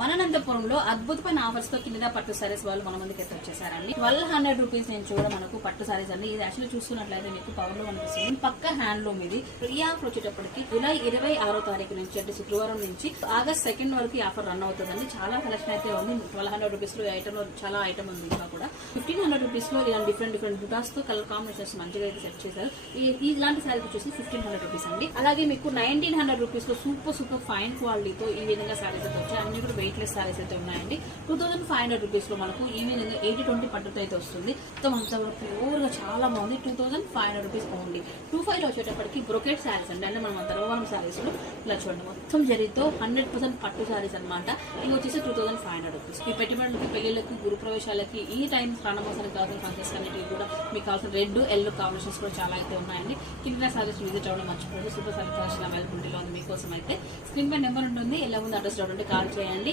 మన అనంతపురంలో అద్భుతమైన ఆఫర్స్ తో కింద పట్టు సారీస్ వాళ్ళు మన ముందుకు ఎత్తి వచ్చేసారండి. 1200 రూపీస్ నుంచి కూడా మనకు పట్టు సారీస్ అండి. ఇది యాక్చువల్లీ చూస్తున్నట్లయితే మీకు పవర్ లో కనిపిస్తుంది. పక్క హ్యాండ్లూమ్ ఇది. ఈ ఆఫర్ వచ్చేటప్పటికి జూలై 26వ తారీఖు నుంచి అంటే శుక్రవారం నుంచి ఆగస్ట్ 2 వరకు ఈ ఆఫర్ రన్ అవుతుందండి. చాలా కలెక్షన్ అయితే ఉంది. 1200 రూపీస్ లో ఐటమ్ చాలా ఐటమ్ ఉంది. ఇంకా కూడా 1500 రూపీస్ లో ఇలా డిఫరెంట్ బుటాస్ తో కలర్ కాంబినేషన్స్ మంచిగా అయితే సెట్ చేశారు. ఇలాంటి సారీస్ వచ్చేసి 1500 రూపీస్ అండి. అలాగే మీకు 1900 రూపీస్ లో సూపర్ ఫైన్ క్వాలిటీతో ఈ విధంగా సారీస్ అయితే వచ్చాయి. అన్ని కూడా వెయిట్ లెస్ సారీస్ అయితే ఉన్నాయండి. 2500 రూపీస్ లో మనకు ఈ విధంగా 80-20 పట్టుతో అయితే వస్తుంది. మొత్తం అంతా కూడా ప్యూర్ గా చాలా బాగుంది. 2500 రూపీస్ ఓన్లీ. 25 లో వచ్చేటప్పటికి బ్రొకెట్ సారీస్ అండి. అంటే మనం ధర్మవరం సారీస్ లో ఇలా చూడండి మొత్తం జరితో 100% పట్టు సారీస్ అనమాట. ఇవి వచ్చేసి 2500 రూపీస్. ఈ పెట్టుబడులకి, పెళ్లిళ్ళకి, గురుప్రవేశాలకి, ఈ టైం ప్రాణమోసానికి కావాల్సిన ఫంక్షన్స్ అన్నిటికీ కూడా మీకు కావాల్సిన రెడ్ ఎల్లో కాంబినేషన్స్ కూడా చాలా అయితే ఉన్నాయండి. కింద సారీస్ విజిట్ అవ్వడం మర్చిపోదు. సూపర్ సారీ కలెక్షన్ అవైలబిలిటీలో ఉంది మీకోసం అయితే. స్క్రీన్ పై నెంబర్ ఉంటుంది. ఎలా ఉంది అడ్రస్ రావడం కాల్ చేయండి.